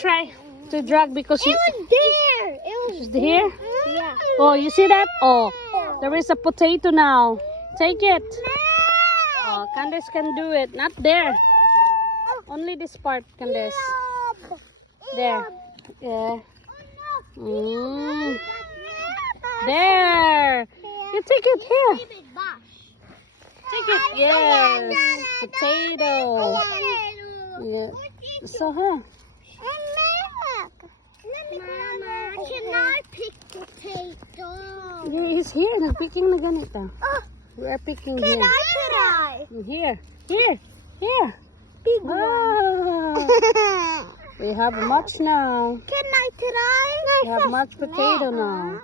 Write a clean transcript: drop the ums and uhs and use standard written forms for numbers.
Try to drag because It was there. It was here. Yeah. Oh, you see that? Oh, there is a potato now. Take it. Oh, Candace can do it. Not there. Only this part, Candace. There. Yeah. There. You take it here. Take it. Yes. Potato. Yeah. So, huh? Mama, can I pick potato? He's here. Nagpicking na ganito. We are picking here. Can I try? Here. Here. Big Wow. We have much now. Can I try? We have much potato now.